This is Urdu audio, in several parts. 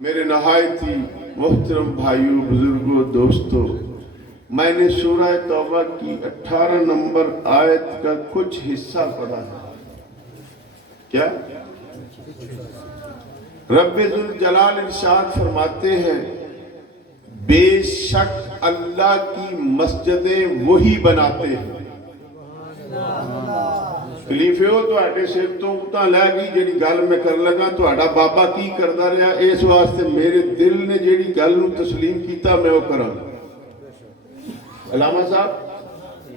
میرے نہایت ہی محترم بھائیوں، بزرگوں، دوستوں، میں نے سورہ توبہ کی 18 نمبر آیت کا کچھ حصہ پڑھا ہے۔ کیا؟ رب ذوالجلال ارشاد فرماتے ہیں، بے شک اللہ کی مسجدیں وہی بناتے ہیں۔ خلیفیو تواڈے سر تو اتاں لے گئی جیڑی گل میں کر لگا، تواڈا بابا کی کردا رہا، اس واسطے میرے دل نے جیڑی گل نو تسلیم کیتا میں وہ کراں۔ علامہ صاحب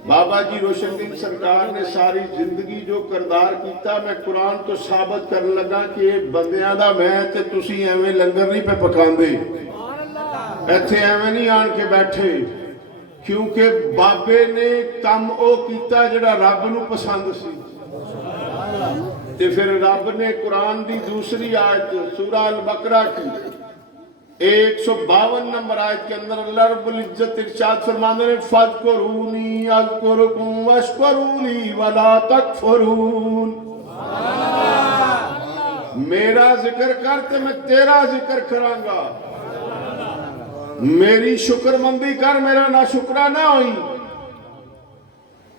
بابا جی روشن دین سرکار نے ساری زندگی جو کردار کیتا، میں قرآن تو ثابت کرن لگا کہ بندیاں دا میں تے تسی ایویں لنگر نہیں پہ پکاندے، ایتھے ایویں نہیں آن کے بیٹھے، کیونکہ بابے نے کم او کیتا جڑا رب نو پسند سی۔ تے پھر رب نے قرآن دی دوسری آیت سورہ البقرہ کی 152 نمبر آیت کے اندر اللہ رب العزت ارشاد فرماتے ہیں، فَاذْكُرُونِي أَذْكُرْكُمْ وَاشْكُرُوا لِي وَلَا تَكْفُرُونَ۔ میرا ذکر کر تے میں تیرا ذکر کراں گا، میری شکر مندی کر، میرا نہ شکرہ نہ ہوئی۔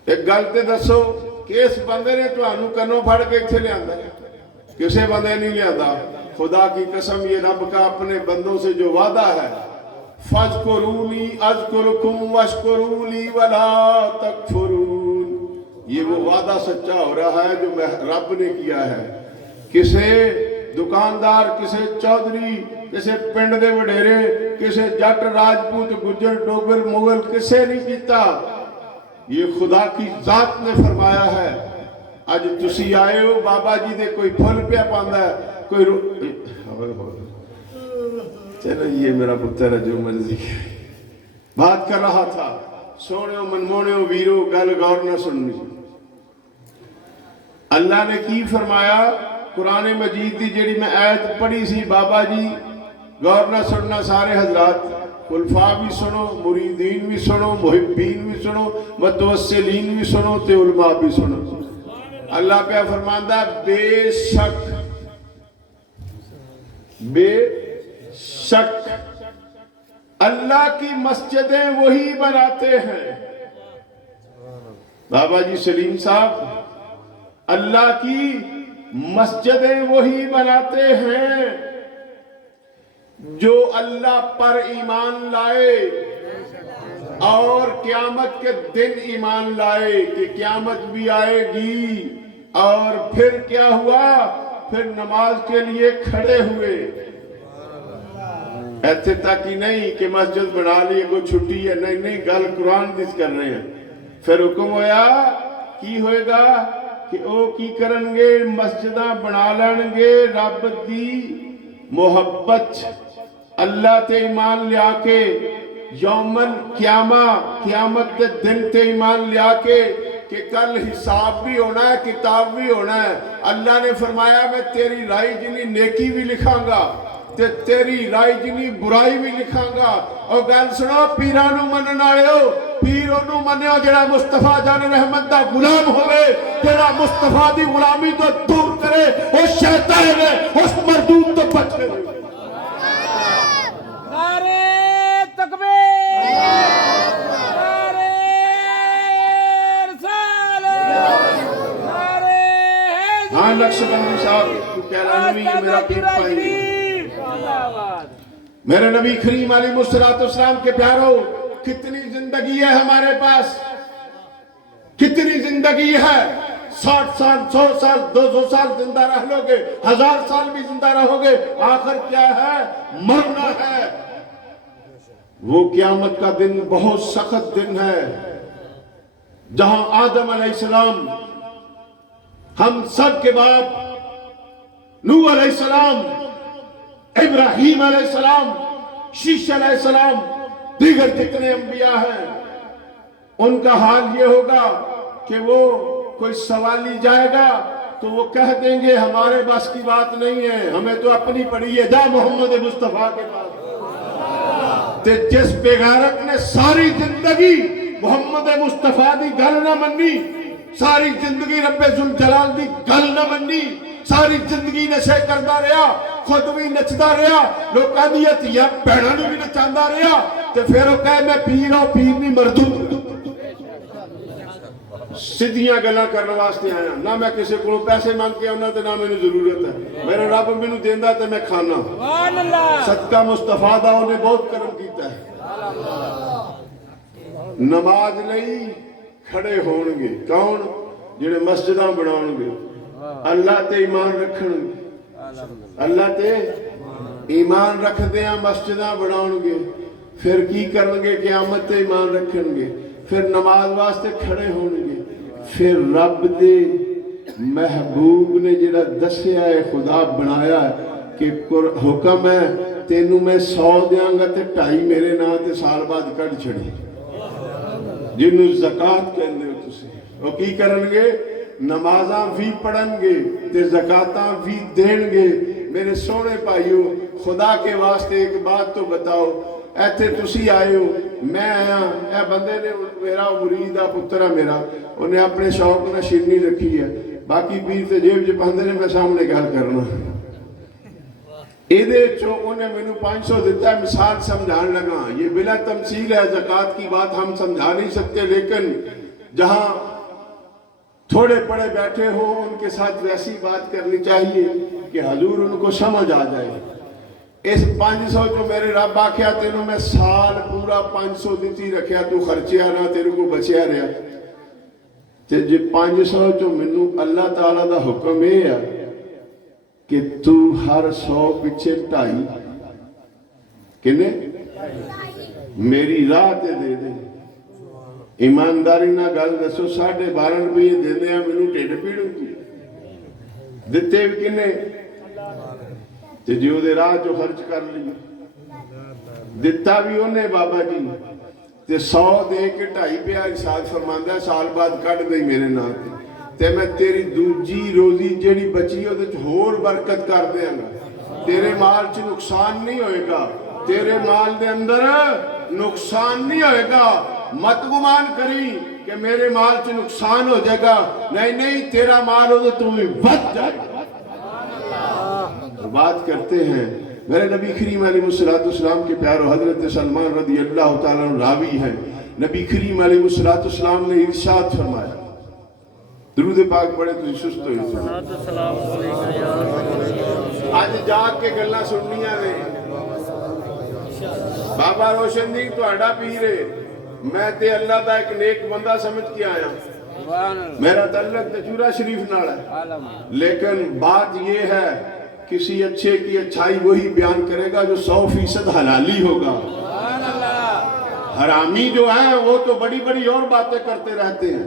ایک گل تے دسو کہ اس بندے نے تانوں کنوں پھڑ کے اتھے لے آندا ہے؟ کسے بندے نہیں لے آندا۔ خدا کی قسم یہ رب کا اپنے بندوں سے جو وعدہ ہے، فَاذْكُرُونِي أَذْكُرْكُمْ وَاشْكُرُوا لِي وَلَا تَكْفُرُونَ، یہ وہ وعدہ سچا ہو رہا ہے جو رب نے کیا ہے۔ کسے دکاندار، کسے چودھری، کسے پنڈ دے وڈیرے، کسے جٹ راجپوت گجر ڈوگر مغل کسے نہیں کیتا، یہ خدا کی ذات نے فرمایا ہے۔ آج تسی آئے ہو، بابا جی دے کوئی پھل پیا پاندا ہے، کوئی چلو یہ میرا پتر ہے جو مرضی بات کر رہا تھا۔ سونیو منمونیو ویرو گل غور نہ سننی۔ اللہ نے کی فرمایا قرآن مجید دی جیڑی میں آیت پڑھی سی، بابا جی غور نہ سننا سارے حضرات، خلفاء بھی سنو، مریدین بھی سنو، محبین بھی سنو، متوسلین بھی سنو، تے علماء بھی سنو۔ اللہ پہ فرماندہ بے شک اللہ کی مسجدیں وہی بناتے ہیں۔ بابا جی سلیم صاحب، اللہ کی مسجدیں وہی بناتے ہیں جو اللہ پر ایمان لائے اور قیامت کے دن ایمان لائے کہ قیامت بھی آئے گی۔ اور پھر کیا ہوا؟ پھر نماز کے لیے کھڑے ہوئے۔ ایسے تک ہی نہیں کہ مسجد بنا لی کوئی چھٹی ہے، نہیں نہیں، گل قرآن دس کر رہے ہیں۔ پھر حکم ہویا کی ہوئے گا کہ او کی کرن گے، مسجدہ بنا لیں گے رب دی محبت، اللہ تے ایمان لیا کے، یوم القیامہ قیامت کے دن تے ایمان لیا کے کہ کل حساب بھی ہونا ہے، کتاب بھی ہونا ہے۔ اللہ نے فرمایا میں تیری رائی جنی نیکی بھی لکھاں گا تے تیری رائی جنی برائی بھی لکھاں گا۔ اور گل سنو، پیرانو منن والے ہو، پیر انہوں منیو جڑا مصطفیٰ جان رحمت دا غلام ہوئے، جڑا مصطفیٰ دی غلامی تو دور کرے، اس شیطان ہے، اس مردود تو بچ گئے۔ ہاں نقش بندی صاحب تو کہنا نبی میرا پیر پائیں، میرے نبی کریم علیہ السلام کے پیاروں، کتنی زندگی ہے ہمارے پاس، کتنی زندگی ہے؟ 60 سال، 100 سال، 200 سال زندہ رہ لو گے، 1000 سال بھی زندہ رہو گے، آخر کیا ہے؟ مرنا ہے۔ وہ قیامت کا دن بہت سخت دن ہے جہاں آدم علیہ السلام، ہم سب کے باپ، نوح علیہ السلام، ابراہیم علیہ السلام، شیش علیہ السلام، دیگر جتنے انبیاء ہیں، ان کا حال یہ ہوگا کہ وہ کوئی سوالی جائے گا تو وہ کہہ دیں گے ہمارے بس کی بات نہیں ہے، ہمیں تو اپنی پڑی ہے، جا محمد مصطفیٰ کے پاس۔ تے جس بغیرت نے ساری زندگی محمد مصطفیٰ دی گل نہ منی، ساری زندگی رب ذوالجلال دی گل نہ منی، ساری زندگی نشے کردہ رہا، خود بھی نچدا رہا لوکاں دی دھیاں بہناں نوں بھی نچاندا رہا تے پھر وہ کہے میں پیر ہوں پیر نہیں مردود سیدھیاں گلاں کرنے واسطے آیا نہ میں کسی کو پیسے مانگ کے انہاں تے نہ مینوں ضرورت ہے میرا رب مینوں دیندا تے میں کھانا صدقہ مصطفیٰ دا انہیں بہت کرم کیتا ہے نماز لئی کھڑے ہون گے کون جڑے مسجداں بناون گے اللہ تے ایمان رکھن گے اللہ تے ایمان رکھ دیاں مسجداں بناون گے پھر کی کرن گے قیامت تے ایمان رکھن گے پھر نماز واسطے کھڑے ہون گے پھر رب دے محبوب نے جڑا دسیا ہے خدا بنایا ہے کہ حکم ہے تینوں میں 100 دیاں گا تے 2.5 میرے نام تے سال بعد کٹ چھڑی جنہوں زکاة کہندے ہو تسی وہ کی کرن گے نمازاں بھی پڑھن گے تے زکاتاں بھی دین گے میرے سونے بھائیو خدا کے واسطے ایک بات تو بتاؤ ایتھے تسی آئے ہو میں آیا اے بندے نے میرا مرید آ پترہ میرا انہیں اپنے شوق نہ شیرنی رکھی ہے باقی پیر تے جیب جب بندے نے میں سامنے گل کرنا ایدے چو انہیں میں 500 دیتا ہے مثال سمجھان لگا یہ بلا تمثیل ہے زکاة کی بات ہم سمجھا نہیں سکتے لیکن جہاں تھوڑے پڑے بیٹھے ہو ان کے ساتھ ویسی بات کرنی چاہیے کہ حضور ان کو سمجھ آ جائے اس 500 جو میرے رب آکھیا تینوں میں سال پورا 500 دیتی رکھیا تو خرچیا نہ تیرے کو بچیا رہا تے جی 500 جو منو اللہ تعالیٰ دا حکم ہے کہ تو ہر 100 پچھے 2.5 کنے میری راہ تے دے دے ایمانداری نہ گل دسو 12.5 روپے دے دیا مینوں ٹھڈ پیڑ ہوندی دتے بھی کنے تے جو دے راہ جو خرچ کر لی دتا بھی انہیں بابا جی تے 100 دے کے 2.5 پہ ارشاد فرماندا ہے سال بعد کٹ دئی میرے نام تے میں تیری دوجی روزی جیڑی بچی ہے تے ہور برکت کر دیاں گا تیرے مال چ نقصان نہیں ہوئے گا تیرے مال دے اندر نقصان نہیں ہوئے گا مت گمان کری کہ میرے مال سے نقصان ہو جائے گا نہیں تیرا مال ہو تو تمہیں بچ جائے گا بات کرتے ہیں میرے نبی کریم علیہ السلام کے پیارو حضرت سلمان رضی اللہ تعالیٰ راوی ہیں نبی کریم علیہ السلام نے ارشاد فرمایا درود پاک پڑھے تو سست ہوئی آج جاگ کے گلہ سننیاں نے بابا روشن دی تو اڈا پیرے میں تے اللہ دا ایک نیک بندہ سمجھ کے آیا میرا تعلق تجورہ شریف نال ہے لیکن بات یہ ہے کسی اچھے کی اچھائی وہی بیان کرے گا جو 100% حلالی ہوگا حرامی جو ہے وہ تو بڑی بڑی اور باتیں کرتے رہتے ہیں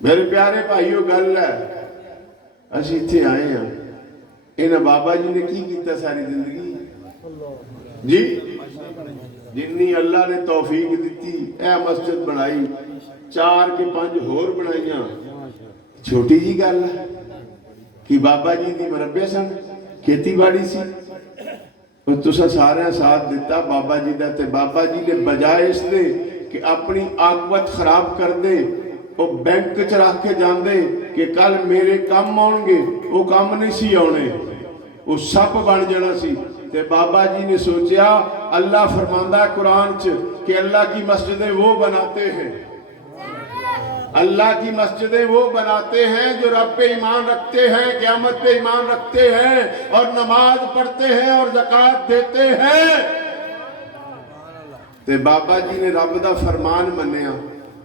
میرے پیارے بھائیو گل ہے اسی تھے آئے ہیں انہیں بابا جی نے کی کیتا ساری زندگی جی جنی اللہ نے توفیق دیتی اے مسجد بنائی 4 کے 5 ہور بنائیاں چھوٹی جی گل ہے کہ بابا جی دی مربے سن کھیتی باڑی سی اور تسا سارے ساتھ دیتا بابا جی دا تے بابا جی نے بجائے اس دے کہ اپنی عاقبت خراب کر دے وہ بینک چ رکھ کے جان دے کہ کل میرے کام آؤں گے وہ کام نہیں سی آنے وہ سب بن جانا سی تے بابا جی نے سوچیا اللہ فرماندہ قرآن چ کہ اللہ کی مسجدیں وہ بناتے ہیں اللہ کی مسجدیں وہ بناتے ہیں جو رب پہ ایمان رکھتے ہیں قیامت پہ ایمان رکھتے ہیں اور نماز پڑھتے ہیں اور زکاة دیتے ہیں تے بابا جی نے رب دا فرمان منیا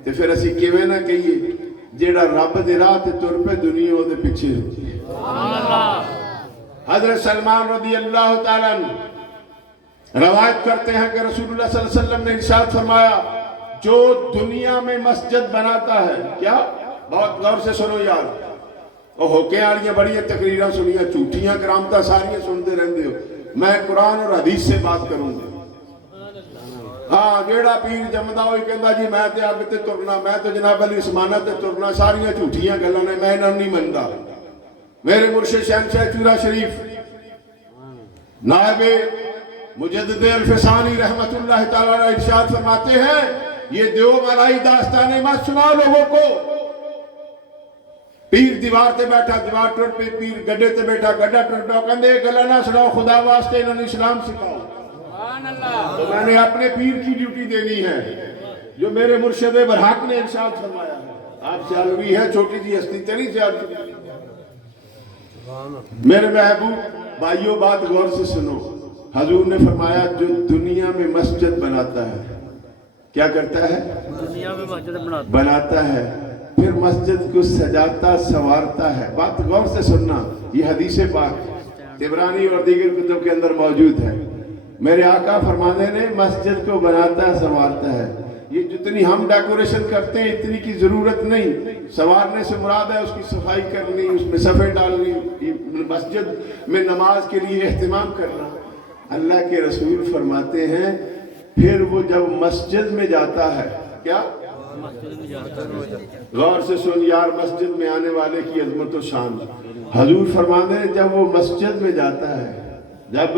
تے پھر اسی کیویں نہ کہیے جیڑا رب دے راہ تے تر پہ دنیا دے پیچھے ہوتی ہے حضرت سلمان رضی اللہ تعالیٰ روایت کرتے ہیں کہ رسول اللہ صلی اللہ علیہ وسلم نے ارشاد فرمایا جو دنیا میں مسجد بناتا ہے کیا بہت غور سے سنو یار وہ ہوکے آڑیاں بڑی تقریرہ سنیاں چوٹیاں کرامتہ ساریاں سنتے رہندے ہو میں قرآن اور حدیث سے بات کروں گا ہاں جیڑا پیر جمدہ ہوئی کہندہ جی میں تے آگے تے ترنا میں تو جناب علی عثمانہ تے ترنا ساریاں چوٹیاں گلاں نے میں نہیں مندا میرے مرشد شہنشاہ چورا شریف نائب مجدد الفسانی رحمت اللہ تعالیٰ ارشاد فرماتے ہیں یہ دیو ملائی داستانیں مت سنا لوگوں کو پیر دیوار تے بیٹھا، دیوار ٹر پہ، پیر گڈے تے بیٹھا، گڈا ٹر پہ، کہندے گلا نہ سناؤ خدا واسطے انہوں نے اسلام سکھاؤ۔ تو میں نے اپنے پیر کی ڈیوٹی دینی ہے جو میرے مرشد برحق نے ارشاد فرمایا ہے۔ آپ سے علوی ہے، چھوٹی سی ہستی تری سے علوی۔ میرے محبوب بھائیوں، بات غور سے سنو۔ حضور نے فرمایا جو دنیا میں مسجد بناتا ہے، کیا کرتا ہے؟ دنیا میں مسجد بناتا ہے، پھر مسجد کو سجاتا سنوارتا ہے۔ بات غور سے سننا، یہ حدیث پاک طبرانی اور دیگر کتب کے اندر موجود ہے۔ میرے آقا فرمانے نے مسجد کو بناتا سنوارتا ہے۔ یہ جتنی ہم ڈیکوریشن کرتے ہیں اتنی کی ضرورت نہیں، سنوارنے سے مراد ہے اس کی صفائی کرنی، اس میں صفے ڈالنی، مسجد میں نماز کے لیے اہتمام کرنا۔ اللہ کے رسول فرماتے ہیں پھر وہ جب مسجد میں جاتا ہے، کیا؟ غور سے سن یار، مسجد میں آنے والے کی عظمت و شان۔ حضور فرماتے ہیں جب وہ مسجد میں جاتا ہے، جب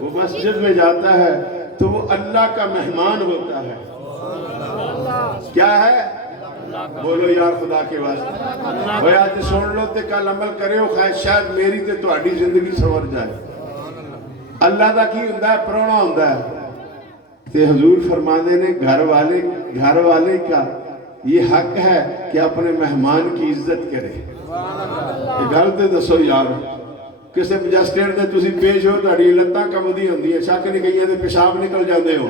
وہ مسجد میں جاتا ہے تو وہ اللہ کا مہمان ہوتا ہے۔ کیا ہے؟ بولو یار خدا کے واسطے بھئی آج سن لو تے کل عمل کرے ہو، خواہ شاید میری تے تہاڈی زندگی سنور جائے۔ اللہ دا کی ہوندا ہے؟ پرونا ہوندا ہے۔ تے حضور فرمانے نے گھر والے کا یہ حق ہے کہ اپنے مہمان کی عزت کرے۔ یہ گل تے دسو یار، کسے مجسٹر دے تسی پیش ہو تہاڈی لتاں کمدی ہوندی ہے، شک نہیں کئیاں دے پیشاب نکل جاندے ہو،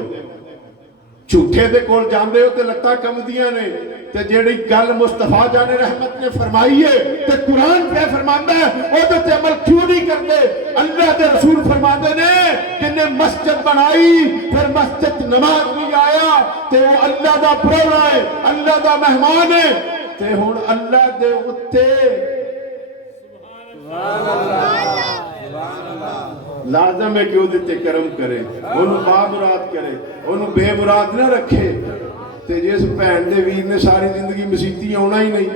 جھوٹے دے کول جاندے ہو تے لتاں کمدیاں نے، تے جیڑی گل مصطفیٰ جان رحمت نے فرمائی ہے تے قرآن پہ فرماندا ہے او تے عمل کیوں نہیں کرتے؟ اللہ دے رسول فرماندے نے جن نے مسجد بنائی پھر مسجد نماز نہیں آیا تے وہ اللہ دا پرونا ہے، اللہ دا مہمان ہے، تے ہن اللہ دے اتے لازم ہے کہ وہ دیتے کرم کرے، انہوں با مراد کرے، انہوں بے مراد نہ رکھے۔ تے جس پہن دے ویر نے ساری زندگی مسیتی ہونا ہی نہیں،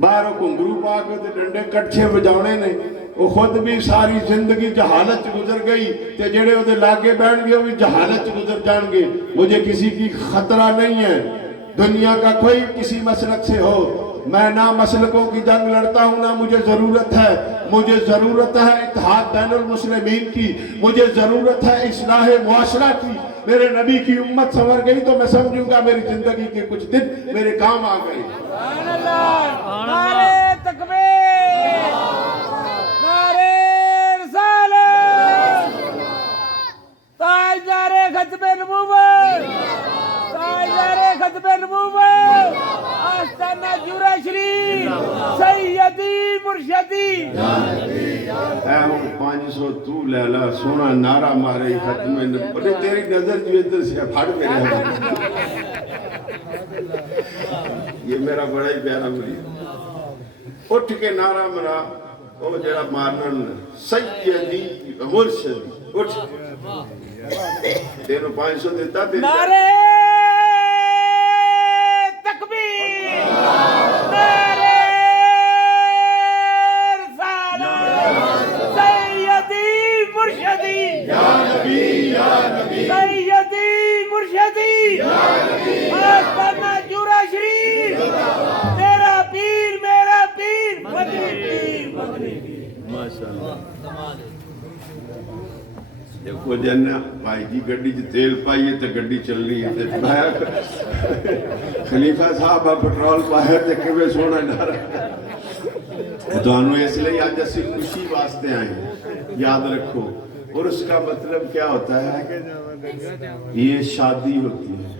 باہروں کنگرو پا کے تے ڈنڈے کٹھے بجاؤنے نے، وہ خود بھی ساری زندگی جہالت گزر گئی، تے جڑے وہ دے لاگے بیٹھ گئے وہ بھی جہالت گزر جان گے۔ مجھے کسی کی خطرہ نہیں ہے، دنیا کا کوئی کسی مسلک سے ہو، میں نہ مسلکوں کی جنگ لڑتا ہوں نہ مجھے ضرورت ہے۔ مجھے ضرورت ہے اتحاد بین المسلمین کی، مجھے ضرورت ہے اصلاح معاشرہ کی۔ میرے نبی کی امت سنور گئی تو میں سمجھوں گا میری زندگی کے کچھ دن میرے کام آ گئے۔ سبحان اللہ، نعرہ تکبیر، نعرہ رسالت، تاجدار ختم نبوت، تاجدار ختم نبوت، آستانہ جورا شریف، سیدی مرشدی۔ اے ہوں 500 تو لیلا سونا نعرہ مارے ختم نبوت، تیری نظر جو ادھر سے پھڑ میرے ہیں۔ یہ میرا بڑا ہی پیارا مرید اٹھ کے نعرہ مرا، وہ جڑا مارنن سیدی مرشدی، اٹھ تینوں 500 دیتا تیری نعرہ تکبیر، نعرہ رسالت، سیدی مرشدی، سیدی مرشدی، آستانہ جورا شریف، تیرا پیر میرا پیر، مدنی پیر، مدنی پیر۔ ماشاءاللہ۔ دیکھو جنہ بھائی جی گڈی جو تیل پائیے تو گڈی چل رہی ہے، خلیفہ صاحب پٹرول پایا تو کبھی سونا نعرہ۔ دونوں اس لئے آج اسی خوشی واسطے آئیں، یاد رکھو۔ اور اس کا مطلب کیا ہوتا ہے؟ یہ شادی ہوتی ہے۔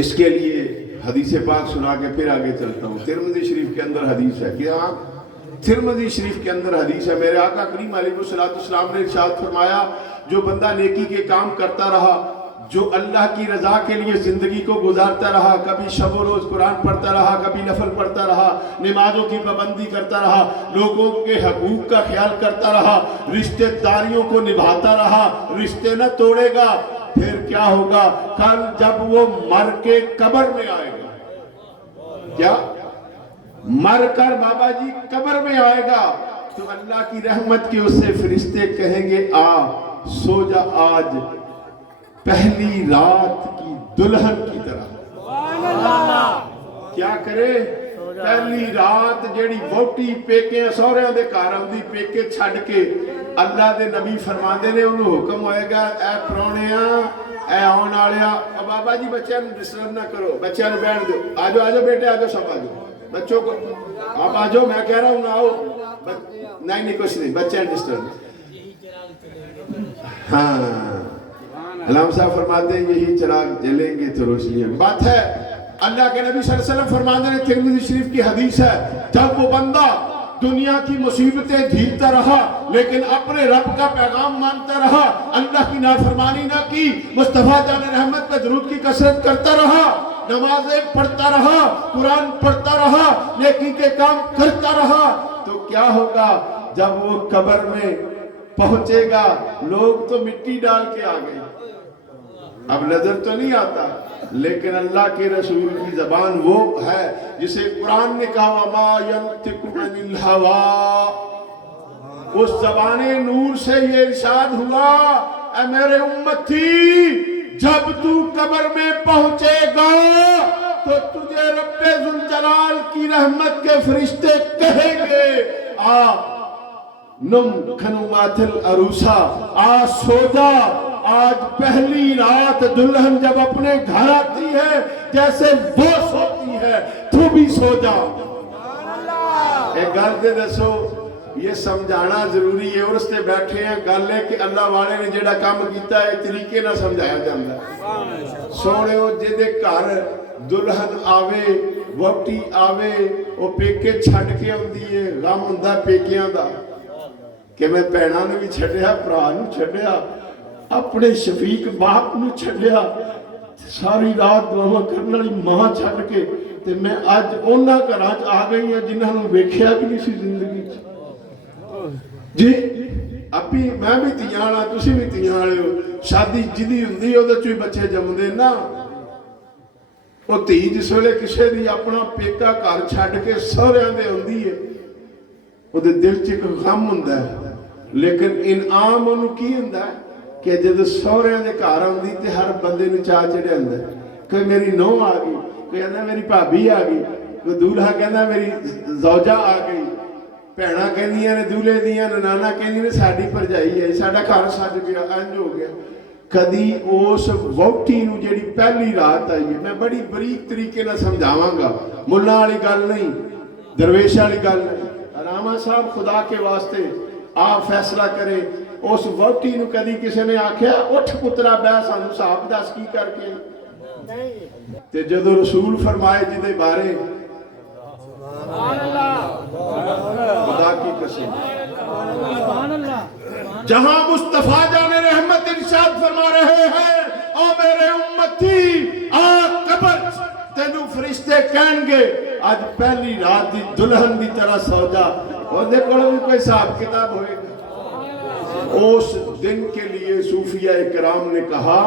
اس کے لیے حدیث پاک سنا کے پھر آگے چلتا ہوں۔ ترمذی شریف کے اندر حدیث ہے، کیا ترمذی شریف کے اندر حدیث ہے، میرے آقا کریم علیہ السلام نے ارشاد فرمایا جو بندہ نیکی کے کام کرتا رہا، جو اللہ کی رضا کے لیے زندگی کو گزارتا رہا، کبھی شب و روز قرآن پڑھتا رہا، کبھی نفل پڑھتا رہا، نمازوں کی پابندی کرتا رہا، لوگوں کے حقوق کا خیال کرتا رہا، رشتہ داریوں کو نبھاتا رہا، رشتے نہ توڑے گا، پھر کیا ہوگا؟ کل جب وہ مر کے قبر میں آئے گا، کیا؟ مر کر بابا جی قبر میں آئے گا تو اللہ کی رحمت کی اس سے فرشتے کہیں گے آ سو جا آج پہلی رات کی دلہن کی طرح۔ کیا کرے؟ پہلی رات جیڑی ووٹی پیکے سہریاں دے گھر آندی پیکے چھڈ کے اللہ دے نبی فرماندے نے انہوں حکم ہوئے گا اے پرونیاں اے آن والیا بابا جی بچیاں نوں ڈسٹرب نہ کرو بچیاں نوں بیٹھ دو آجو بیٹے آجو سب آجو بچوں کو آپ آجو میں کہہ رہا ہوں نہ آؤ نہیں کچھ نہیں بچیاں ڈسٹرب ہاں علامہ صاحب فرماتے ہیں یہی چراغ جلیں گے تو روشنیاں بات ہے اللہ کے نبی صلی اللہ علیہ وسلم فرماتے ہیں ترمذی شریف کی حدیث ہے جب وہ بندہ دنیا کی مصیبتیں جھیلتا رہا لیکن اپنے رب کا پیغام مانتا رہا اللہ کی نافرمانی نہ کی مصطفیٰ جان رحمت پہ درود کی کثرت کرتا رہا نمازیں پڑھتا رہا قرآن پڑھتا رہا نیکی کے کام کرتا رہا تو کیا ہوگا جب وہ قبر میں پہنچے گا لوگ تو مٹی ڈال کے آ گئے اب نظر تو نہیں آتا لیکن اللہ کے رسول کی زبان وہ ہے جسے قرآن نے کہا وَمَا يَنْتِقُ عَنِ الْهَوَىٰ اس زبان نور سے یہ ارشاد ہوا اے میرے امتی جب تو قبر میں پہنچے گا تو تجھے رب ذوالجلال کی رحمت کے فرشتے کہیں گے آ نم کھنومات العروسہ آ سو جا آج پہلی رات دلہن جب اپنے گھر آتی ہے جیسے وہ سوتی ہے تو بھی سو جا ایک گل دے دسو یہ سمجھانا ضروری ہے اور اس نے بیٹھے ہیں گل ہے کہ اللہ والے نے جڑا کام کیتا ہے طریقے نہ سمجھایا جاندہ سونے ہو جدے گھر دلہن آوے وقتی آوے وہ پیکے چھڑ کے ہوندی ہے غم ہوندہ پیکیاں دا کہ میں پہنا نے بھی چھڑیا پرانو چھڑیا اپنے شفیق باپ نو چھڑیا ساری رات دعا کرنے لی ماں چھڑ کے تے میں آج اونا کراج آ گئی ہیں جنہاں نے ویکھیا بھی نہیں سی زندگی جی اپی میں بھی تیانا تسی بھی تیانے ہو شادی جدی ہوندی ہو تو چوئی بچے جم دے نا وہ تی جس ویلے کسے دی اپنا پیکا کار چھڑ کے سوریاں دے ہوندی ہے وہ دے دل چک غم ہوندہ ہے لیکن انعام انہوں کی ہوندہ ہے کہ جب سوریاں دے کار ہوندی تے ہر بندے نے چاہ چڑے ہوندہ ہے کوئی میری نو آ گئی کوئی کہنا میری بھابی آ گئی کوئی دولہا کہنا میری زوجہ آ گئی پہنا کہنیاں نے دولے دیاں نے نانا کہنی نے ساڑی پر جائی ہے ساڑا کار ساڑ گیا انج ہو گیا کدی اس وقتی نو جیڑی پہلی رات آئی ہے میں بڑی بریک طریقے نہ سمجھاواں گا ملہ والی گل نہیں درویش والی گل نہیں علامہ صاحب خدا کے واسطے آپ فیصلہ کریں اس وقتی نو کدی کسی نے آکھیا اٹھ پترا بے سانو صاحب دس کی کر کے تے جدو رسول فرمائے جدے بارے خدا کی قسم جہاں مصطفیٰ جان رحمت ارشاد فرما رہے ہیں او میرے امتی آ قبر تینو فرشتے کہیں گے آج پہلی رات دی دلہن دی طرح سو جا اور دیکھو بھی کوئی صاحب کتاب ہوئے گا اس دن کے لیے صوفیہ اکرام نے کہا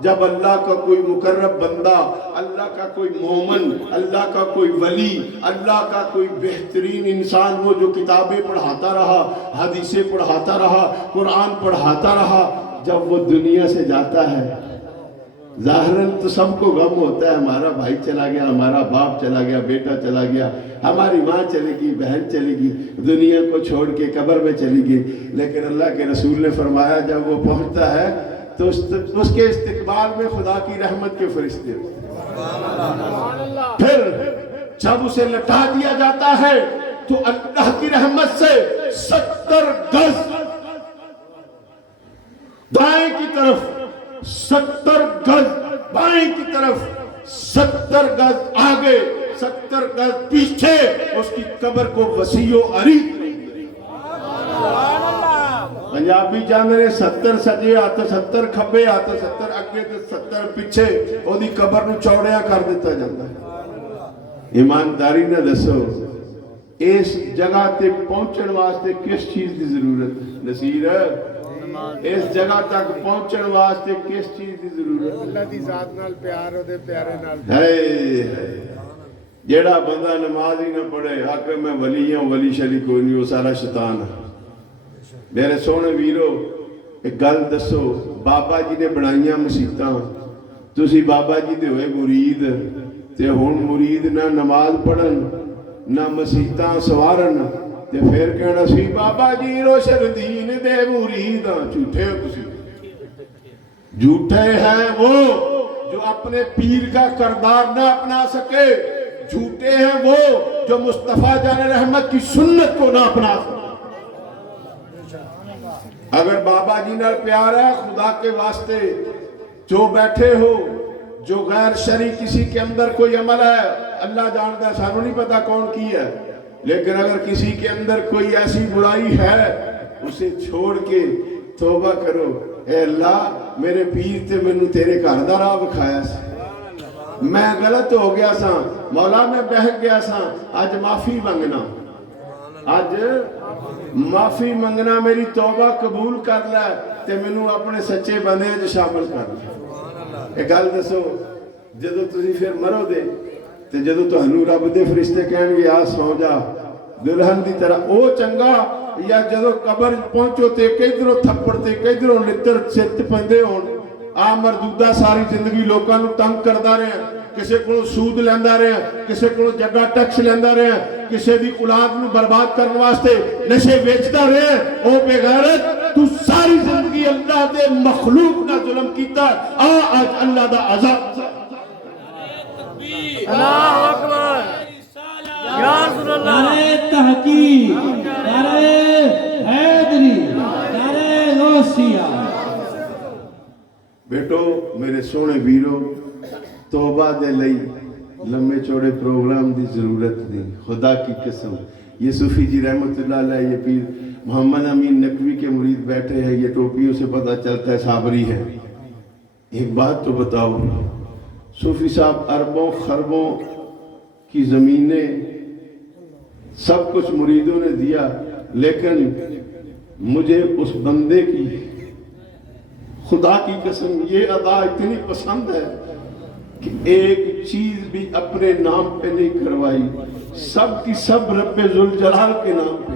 جب اللہ کا کوئی مقرب بندہ اللہ کا کوئی مومن اللہ کا کوئی ولی اللہ کا کوئی بہترین انسان وہ جو کتابیں پڑھاتا رہا حدیثیں پڑھاتا رہا قرآن پڑھاتا رہا جب وہ دنیا سے جاتا ہے ظاہراً تو سب کو غم ہوتا ہے ہمارا بھائی چلا گیا ہمارا باپ چلا گیا بیٹا چلا گیا ہماری ماں چلے گی بہن چلے گی دنیا کو چھوڑ کے قبر میں چلی گئی لیکن اللہ کے رسول نے فرمایا جب وہ پہنچتا ہے تو اس کے استقبال میں خدا کی رحمت کے فرشتے پھر جب اسے لٹا دیا جاتا ہے تو اللہ کی رحمت سے 70 گز دائیں کی طرف 70 گز بائیں کی طرف 70 گز آگے 70 گز پیچھے اس کی قبر کو وسیع و عریض پنجابی جاندے نے 70 سجے آتا 70 کھبے آتا 70 اگے تے 70 پیچھے او دی قبر نو چوڑیاں کر دیتا جاتا ہے ایمانداری نہ دسو اس جگہ تے پہنچن واسطے کس چیز دی ضرورت نصیر اس جگہ تک پہنچن واسطے کس چیز دی ضرورت اللہ دی ذات نال پیار ہو دے پیارے نال ہے جیڑا بندہ نماز ہی نہ پڑھے آکے میں ولی ہوں ولی شلی کوئی نہیں وہ سارا شیطان ہے میرے سونے ویرو ایک گل دسو بابا جی نے بنائیاں مسیتاں تسی بابا جی دے ہوئے مرید تے ہون مرید نہ نماز پڑھن نہ مسیتاں سوارن تے پھر کہنا سی بابا جی روشن دین دے مریداں. جھوٹے ہو تسی. جھوٹے ہیں وہ جو اپنے پیر کا کردار نہ اپنا سکے. جھوٹے ہیں وہ جو مصطفیٰ جان رحمت کی سنت کو نہ اپنا سکے. اگر بابا جی نال پیار ہے خدا کے واسطے جو بیٹھے ہو, جو غیر شرعی کسی کے اندر کوئی عمل ہے اللہ جانتا ہے, سانو نہیں پتا کون کی ہے, لیکن اگر کسی کے اندر کوئی ایسی برائی ہے اسے چھوڑ کے توبہ کرو. اے اللہ میرے پیر تے مینوں تیرے گھر دا راہ وکھایا سی, میں غلط ہو گیا سا مولا, میں بہک گیا سا, آج معافی منگنا, آج معافی منگنا, میری توبہ قبول کر لے تے مینوں اپنے سچے بندے وچ شامل کر لے. ایک گل دسو, جدو تسی پھر مرو دے تے جدو تہنوں رب دے فرشتے کہن گے آ سو جا دلہن دی طرح, او چنگا یا جدو قبر پہنچو تے کدھروں تھپڑ تے کدھروں لتر سر تے پیندے ہون. آ مردودہ ساری زندگی لوکاں نوں تنگ کردا رہے ہیں, کسے کولوں سود لیندا رہے ہیں, کسے کولوں جگہ ٹیکس لیندا رہے ہیں, کسے دی اولاد نوں برباد کرنے واسطے نشے بیچدا رہے ہیں. او بے غیرت, تو ساری زندگی اللہ دے مخلوق نہ ظلم کیتا, آج اللہ دا عذاب. اللہ اکبر, یا رسول اللہ. نعرہ تحقیق, نعرہ حیدری, نعرہ غوثیہ. بیٹو میرے سونے ویرو, توبہ دے لئی لمبے چوڑے پروگرام دی ضرورت نہیں. خدا کی قسم یہ صوفی جی رحمت اللہ علیہ, یہ پیر محمد امین نقوی کے مرید بیٹھے ہیں, یہ ٹوپیوں سے پتہ چلتا ہے صابری ہے. ایک بات تو بتاؤ, صوفی صاحب اربوں خربوں کی زمینیں سب کچھ مریدوں نے دیا, لیکن مجھے اس بندے کی خدا کی قسم یہ ادا اتنی پسند ہے کہ ایک چیز بھی اپنے نام پہ نہیں کروائی, سب کی سب رب ذوالجلال کے نام پہ,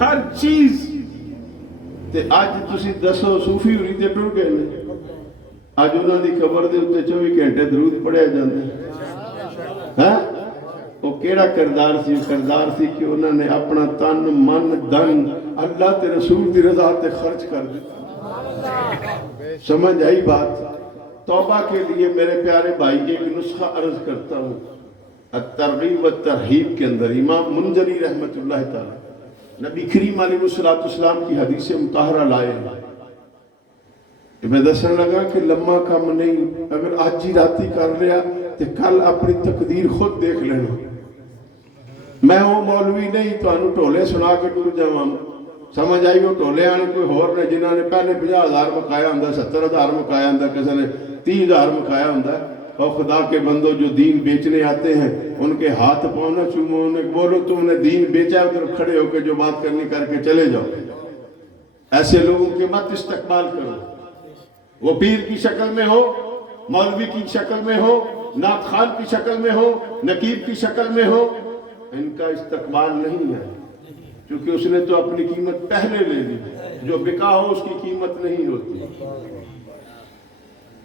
ہر چیز. تے آج تسی دسو صوفی ہوری تے ٹر گئے نے, آج انہاں دی قبر دے اوتے 24 گھنٹے درود پڑھیا جاندا ہے. وہ کیڑا کردار سی؟ کردار سی کہ انہوں نے اپنا تن من دن اللہ تے رسول دی رضا تے خرچ کر دیا. سمجھ آئی بات؟ توبہ کے لیے میرے پیارے بھائی ایک نسخہ عرض کرتا ہوں. الترغیب والترہیب کے اندر امام منذری رحمت اللہ تعالی نبی کریم علیہ السلام کی حدیث مطہرہ لائے. میں دسن لگا کہ لمحہ کم نہیں, اگر آج ہی راتی کر لیا تو کل اپنی تقدیر خود دیکھ لینا. میں وہ مولوی نہیں تو انہوں ٹولے سنا کے ٹور جاواں. سمجھ آئی؟ وہ ٹولے آنے کوئی ہور نے جنہوں نے پہلے 50,000 مکایا ہوں, 70,000 مکایا ہوں, کسی نے 30,000 مکایا ہوں. اور خدا کے بندوں جو دین بیچنے آتے ہیں ان کے ہاتھ پاؤں نہ چومو, انہیں بولو تم نے دین بیچا, ادھر کھڑے ہو کے جو بات کرنی کر کے چلے جاؤ. ایسے لوگوں کے مت استقبال کرو. وہ پیر کی شکل میں ہو, مولوی کی شکل میں ہو, نعت خان کی شکل میں ہو, نقیب کی شکل میں ہو, ان کا استقبال نہیں ہے, کیونکہ اس نے تو اپنی قیمت پہلے لے لی. جو بکا ہو اس کی قیمت نہیں ہوتی.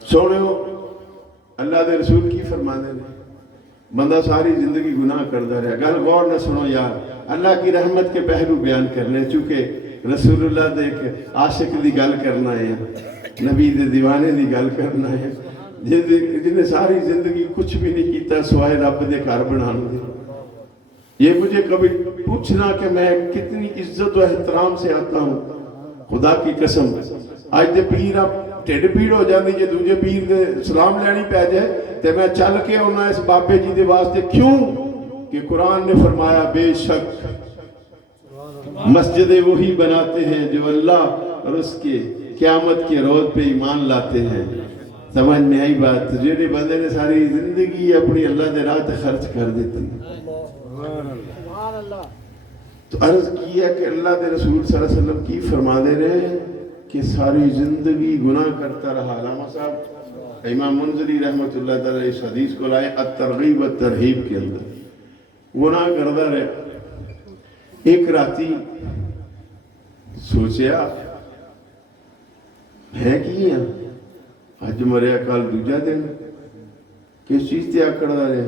سوڑے ہو اللہ دے رسول کی فرمانے نے, بندہ ساری زندگی گناہ کرتا رہا. گل غور نہ سنو یار, اللہ کی رحمت کے پہلو بیان کرنے, چونکہ رسول اللہ دے کے عاشق دی گل کرنا ہے, نبی دے دیوانے دی گل کرنا ہے, جنہیں ساری زندگی کچھ بھی نہیں کیتا سوائے رب دے گھر بنانے دے. یہ مجھے کبھی پوچھنا کہ میں کتنی عزت و احترام سے آتا ہوں. خدا کی قسم آج دے پیر آپ ٹھڈ پیڑ ہو جاندی جے دوجے پیر دے سلام لینی پہ جائے تے میں چل کے ہونا اس بابے جی دے واسطے. کیوں کہ قرآن نے فرمایا بے شک مسجدیں وہی بناتے ہیں جو اللہ اور اس کے قیامت کے روز پہ ایمان لاتے ہیں. سمجھ میں آئی بات؟ جیڑے بندے نے ساری زندگی اپنی اللہ دے راہ تے خرچ کر دیتی. تو عرض کیا کہ اللہ دے رسول صلی اللہ علیہ وسلم کی فرما دے رہے کہ ساری زندگی گناہ کرتا رہا. علامہ صاحب امام منذری رحمت اللہ تعالی اس حدیث کو لائے الترغیب والترہیب کے اندر. گناہ کرتا رہے. ایک راتی سوچیا ہے کی ہے اج مریا کل دوجا دن, کس چیز تے آکڑ رہے,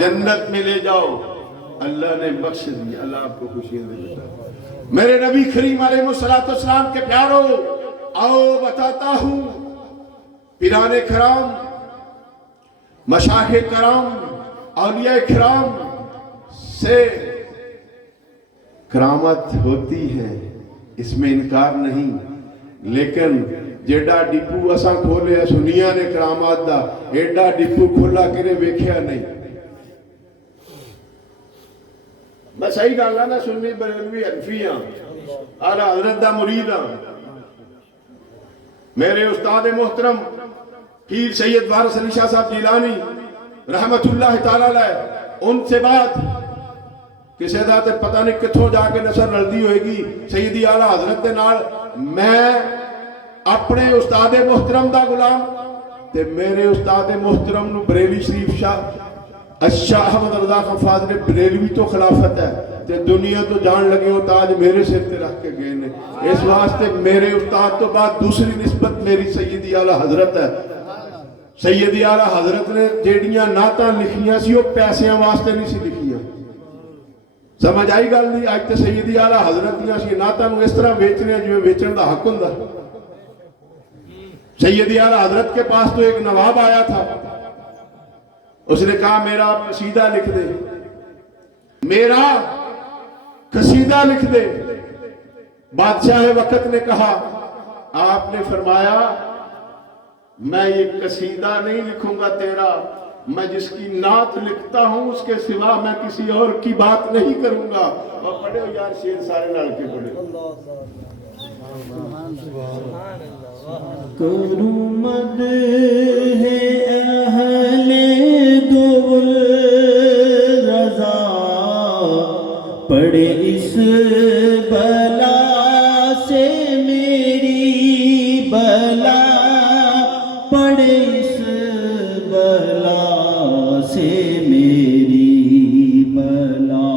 جنت میں لے جاؤ، اللہ نے بخش دی، اللہ آپ کو خوشیاں دے دیتا ہے۔ میرے نبی کریم علیہ السلام کے پیاروں، آؤ بتاتا ہوں، پیران کرام، مشائخ کرام، اولیاء کرام سے کرامت ہوتی ہے، اس میں انکار نہیں، لیکن جیڑا ڈپو اساں کھولے سنیا نے کرامات دا، ایڈا ڈپو کھولا کرے ویکھیا نہیں۔ میں صحیح گل نہ سنی بریلوی حنفی ہاں، اعلیٰ حضرت دا مرید ہاں۔ میرے استاد محترم پیر سید وارث علی شاہ صاحب جیلانی رحمت اللہ تعالی علیہ، ان سے بات کسی دا تے پتہ نہیں کتھوں جا کے نصر رلدی ہوئے گی سیدی اعلیٰ حضرت دے نال۔ میں اپنے استاد محترم دا غلام تے میرے استاد محترم نو بریلی شریف شاہ احمد رضا خان فاضل بریلوی تو خلافت ہے تے دنیا تو جان لگے ہو تاج میرے سر تے رکھ کے گئے نے، اس واسطے میرے استاد تو بعد دوسری نسبت میری سیدی اعلیٰ حضرت ہے۔ سیدی اعلیٰ حضرت نے جیڑیاں نعتاں لکھیاں سی وہ پیسیاں واسطے نہیں سی لکھیاں، سمجھ آئی گل نہیں؟ اج تے سیدی اعلیٰ حضرت دیاں سی نعتاں نو اس طرح بیچنے جو بیچن دا حق ہوندا۔ سیدی اعلیٰ حضرت کے پاس تو ایک نواب آیا تھا، اس نے کہا میرا قصیدہ لکھ دے، میرا قصیدہ لکھ دے۔ بادشاہ وقت نے کہا، آپ نے فرمایا میں یہ قصیدہ نہیں لکھوں گا تیرا، میں جس کی نعت لکھتا ہوں اس کے سوا میں کسی اور کی بات نہیں کروں گا۔ اور پڑھے ہو یار شیر سارے لڑ کے پڑھے۔ کروں مدح اہل دول رضا، پڑے اس بلا سے میری بلا، پڑے اس بلا سے میری بلا،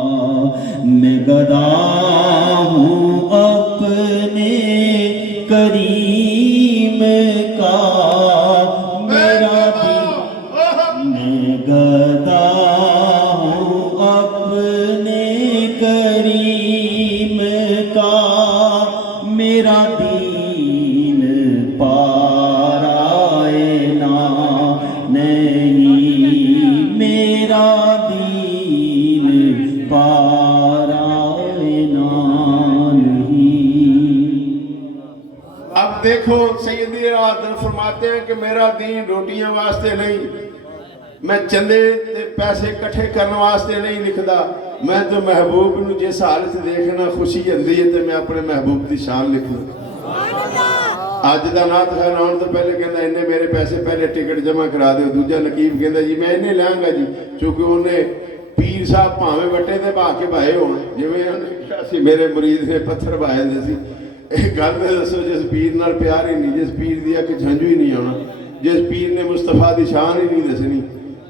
میں گدا ہوں اپنے کریم کا، میرا دل میں گدا ہوں اپنے کریم کا، میرا دین پارائنا نہیں، میرا دین پارائنا نہیں۔ اب دیکھو سیدی حضرت فرماتے ہیں کہ میرا دین روٹیاں واسطے نہیں، میں چندے پیسے کٹھے کرنے واسطے نہیں لکھدا، میں تو محبوب نو جس حالت دیکھنا خوشی اندی ہے تو میں اپنے محبوب دی شان لکھنا۔ آج دا نات خان آن تو پہلے کہندا انہیں میرے پیسے پہلے ٹکٹ جمع کرا دے، دوجا نقیب کہندا جی میں انہیں لیں گا جی، چونکہ انہیں پیر صاحب پاویں وٹے دے با کے بھائے ہوئے، جویں انہیں کہا سی میرے مرید نے پتھر بھائے دے سی۔ ایک گل میں دسو جس پیر نال پیار ہی نہیں، جس پیر دیا کہ جھنجو ہی نہیں ہونا، جس پیر نے مصطفیٰ دی شان ہی نہیں دسنی،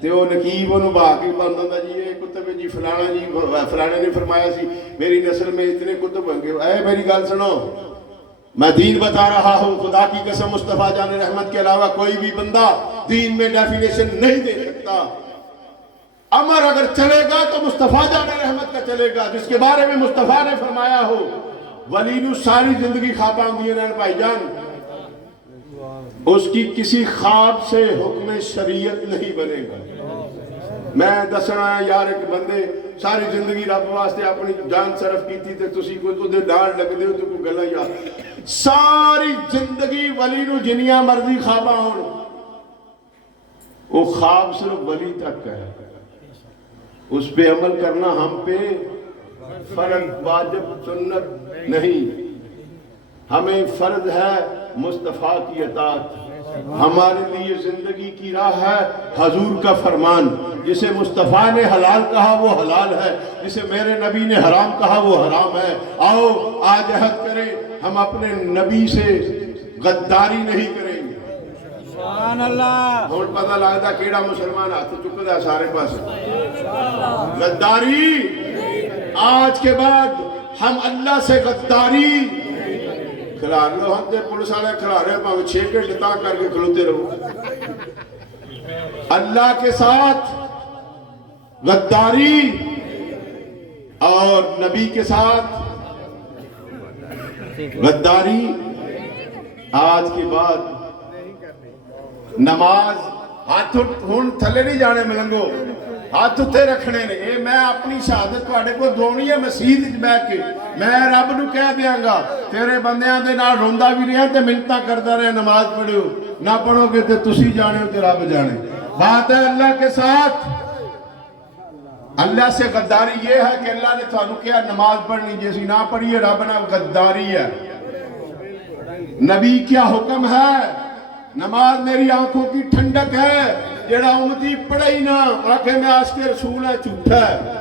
تے وہ نقیب انہوں با کے بندہ جی یہ کتب جی فلانا جی فلانے نے فرمایا سی میری نسل میں اتنے کتب بن گئے۔ اے میری گل سنو، میں دین بتا رہا ہوں، خدا کی قسم مصطفیٰ جان رحمت کے علاوہ کوئی بھی بندہ دین میں ڈیفینیشن نہیں دے سکتا۔ امر اگر چلے گا تو مصطفیٰ جان رحمت کا چلے گا، جس کے بارے میں مصطفیٰ نے فرمایا ہو ولی نو ساری زندگی خواباں ہوندیاں رہن بھائی جان، اس کی کسی خواب سے حکم شریعت نہیں بنے گا۔ میں دسنا ہے یار ایک بندے ساری زندگی رب واسطے اپنی جان صرف کی تھی تے تسی کوئی ادھر ڈانٹ لگ دے ہو تو کوئی گلا یار، ساری زندگی ولی نو جنیاں مرضی خواباں ہون، وہ خواب صرف ولی تک ہے، اس پہ عمل کرنا ہم پہ فرض واجب سنت نہیں، ہمیں فرض ہے مصطفیٰ کی اطاعت، ہمارے لیے زندگی کی راہ ہے حضور کا فرمان، جسے مصطفیٰ نے حلال کہا وہ حلال ہے، جسے میرے نبی نے حرام کہا وہ حرام ہے۔ آؤ آج عہد کریں ہم اپنے نبی سے غداری نہیں کریں گے۔ سبحان اللہ۔ اور پتہ لگتا کیڑا مسلمان ہاتھ چکدا سارے پاس غداری۔ آج کے بعد ہم اللہ سے غداری کھلار لو، ہم تے پولیس والے کھلار رہے پاؤں 6 گھنٹے تا کر کے کھلوتے رہو۔ اللہ کے ساتھ غداری اور نبی کے ساتھ غداری آج کے بعد نماز ہاتھ ہون تھلے نہیں جانے ملنگو ہاتھ اتھے رکھنے نے اے میں اپنی شہادت تواڈے کو دونی ہے مسجد وچ بیٹھ کے میں رب نو کہہ دیاں گا تیرے بندیاں دے نال روندا بھی رہیا تے منتاں کردا رہیا نماز پڑھو نہ پڑھو گے تے تسی جانے ہو تے رب جانے بات ہے اللہ کے ساتھ اللہ سے غداری یہ ہے کہ اللہ نے تھانوں کیا نماز پڑھنی جیسی نہ پڑھیے رب نہ غداری ہے نبی کیا حکم ہے نماز میری آنکھوں کی ٹھنڈک ہے جڑا امتی پڑھے ہی نہ آنکھیں میں عاشق رسول ہے جھوٹا ہے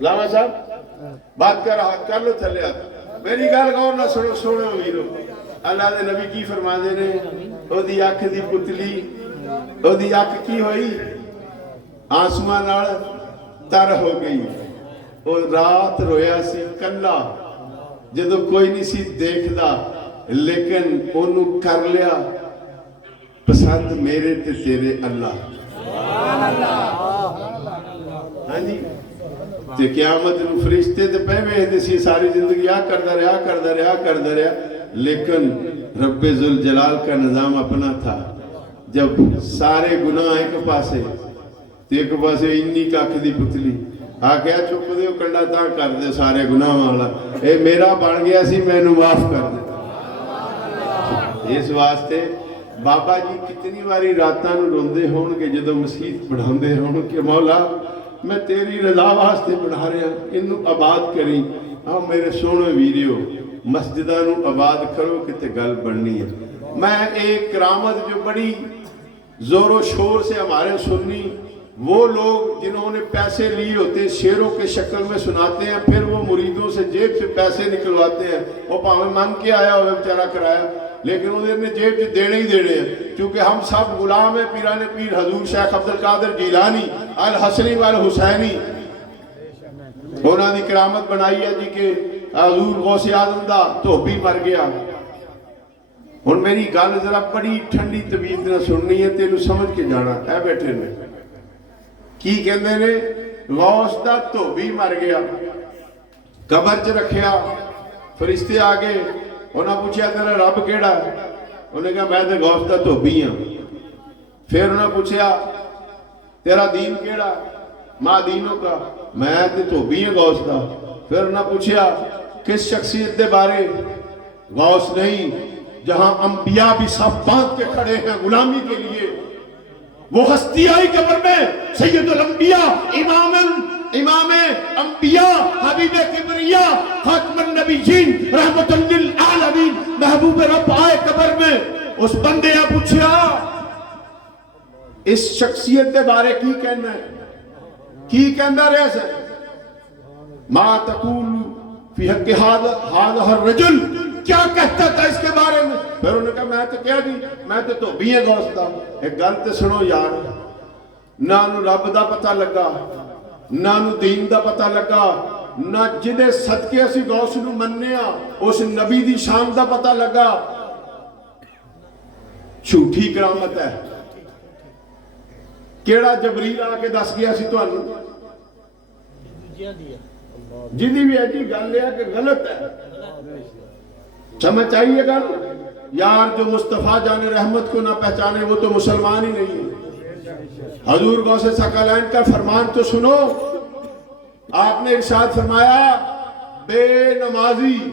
لاما صاحب بات کر لو تھلے آتا میری گل غور نہ سنو ویرو اللہ دے نبی کی فرما دے نے او دی اکھ دی پتلی او دی اکھ کی ہوئی آنسواں نال تر ہو گئی او رات رویا سی کلا جدو کوئی نہیں سی دیکھدا لیکن انہوں کر لیا پسند میرے تے تیرے اللہ ہاں جی تے قیامت نو فرشتے تے پہ ویکھدے سی ساری زندگی آ کردا رہیا لیکن رب ذوالجلال کا نظام اپنا تھا جب سارے گناہ ایک پاسے تے ایک پاسے انی کاکھ دی پتلی آگیا چپ دے کنڈا تاں کر دے سارے گناہ والا اے میرا بن گیا سی میں نو معاف کر دے اس واسطے بابا جی کتنی باری راتاں نو روندے ہون کہ جدو مسجد پڑھاندے ہون کہ مولا میں تیری رضا واسطے پڑھا رہا انہوں آباد کریں آؤ میرے سونے ویڈیو مسجدہ نو آباد کرو کتے گل بڑھنی ہے میں ایک کرامت جو بڑی زور و شور سے ہمارے سننی وہ لوگ جنہوں نے پیسے لیے ہوتے ہیں شیروں کے شکل میں سناتے ہیں پھر وہ مریدوں سے جیب سے پیسے نکلواتے ہیں وہ پاویں مانگ کے آیا ہوئے بیچارہ کرایا لیکن انہوں نے جیب سے دینے ہی دینے ہیں کیونکہ ہم سب غلام ہیں پیران پیر حضور شیخ عبدالقادر جیلانی الحسنی والحسینی انہوں نے کرامت بنائی ہے جی کہ حضور غوث اعظم دا تو بھی مر گیا اور میری گل ذرا بڑی ٹھنڈی طبیعت نہ سننی ہے تینوں سمجھ کے جانا اے بیٹھے نے کی کہندے نے غوث دا تو بھی مر گیا قبر چ رکھیا فرشتے آگے انہاں پوچھا تیرا رب کیڑا ہے انہیں کہا میں تے غوث دا تو بھی ہاں پھر انہاں پوچھا تیرا دین کیڑا ماں دینوں کا میں تے تو بھی ہاں غوث دا پھر انہاں پوچھا کس شخصیت دے بارے غوث نہیں جہاں انبیاء بھی سب باندھ کے کھڑے ہیں غلامی کے لیے وہ ہستی آئی قبر میں سید الانبیاء امام انبیاء حبیب کبریاء خاتم النبیین رحمت للعالمین محبوب رب آئے قبر میں اس بندے نے پوچھا اس شخصیت کے بارے کی کہنا ہے کی کہنا رہے سے ما تقول فی حق هذا الرجل کیا کہتا تھا اس کے بارے میں پھر انہوں نے کہا میں تو کیا جی میں تو بھی ہے غوث دا ایک گل تے سنو یار نہ نو رب دا پتہ لگا نہ نو دین دا پتہ لگا نہ جدے صدقے اسی غوث نو منیا اس نبی دی شان دا پتہ لگا جھوٹی کرامت ہے کیڑا جبریل آ کے دس گیا سی تانوں جدی بھی ہے جی گل ہے کہ غلط ہے سمجھ چاہیے گا یار جو مصطفیٰ جان رحمت کو نہ پہچانے وہ تو مسلمان ہی نہیں ہے حضور غوث ثقلین کا فرمان تو سنو آپ نے ارشاد فرمایا بے نمازی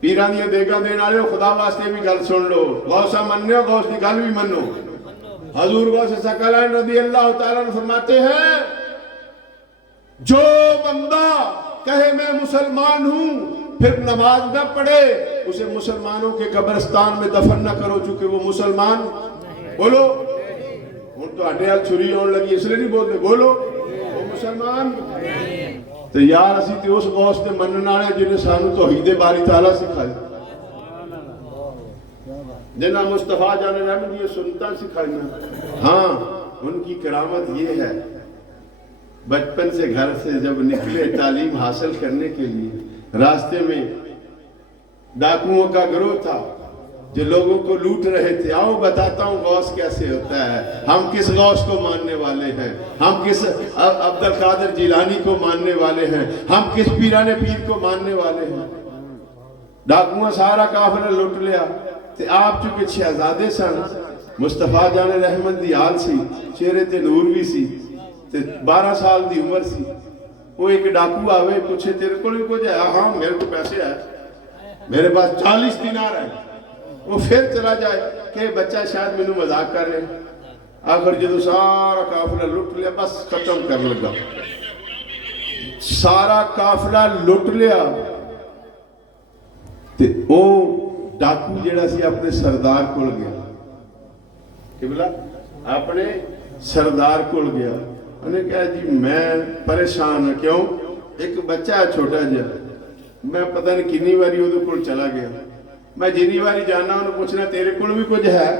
پیران یہ دیگا دینا لے خدا واسطے بھی گل سن لو غوثہ مننے ہو غوث کی گل بھی منو حضور غوث ثقلین رضی اللہ تعالیٰ فرماتے ہیں جو بندہ کہے میں مسلمان ہوں پھر نماز نہ پڑھے اسے مسلمانوں کے قبرستان میں دفن نہ کرو چونکہ وہ مسلمان بولو ان تو اڈے حال چھری ہونے لگی اس لئے نہیں بولتے بولو وہ مسلمان تو یار اسی تے اس غوث نے مننا ہے جنہیں سانو توحید باری تعالیٰ سکھائی جنہ مصطفیٰ جان رحمت یہ سنتا سکھائی ہاں ان کی کرامت یہ ہے بچپن سے گھر سے جب نکلے تعلیم حاصل کرنے کے لیے راستے میں ڈاکوؤں کا گروہ تھا جو لوگوں کو لوٹ رہے تھے. آؤ بتاتا ہوں غوث کیسے ہوتا ہے, ہم کس غوث کو ماننے والے ہیں, ہم کس عبد القادر جیلانی کو ماننے والے ہیں, ہم کس پیران پیر کو ماننے والے ہیں. ڈاکوؤں سارا قافلہ لٹ لیا تے آپ چونکہ شہزادے سن, مصطفیٰ جان رحمت دی حال سی, چہرے تے نور بھی سی تے 12 سال دی عمر سی. وہ ایک ڈاکو آوے پوچھے تیرے کو بھی کچھ ہے؟ ہاں میرے کو پیسے ہے, میرے پاس 40 دینار ہے. وہ پھر چلا جائے کہ بچہ شاید مینوں مذاق کر رہے ہیں. آخر جدو سارا قافلہ لٹ لیا بس ختم کر لگا, سارا قافلہ لٹ لیا تے او ڈاکو جڑا سی اپنے سردار کول گیا. کہ بلا اپنے سردار کول گیا, انہیں کہا جی میں پریشان ہوں. کیوں؟ ایک بچہ ہے چھوٹا جا, میں پتہ نہیں کنی باری وہ کول چلا گیا, میں جنی باری جانا انہوں پوچھنا تیرے کول بھی کچھ ہے؟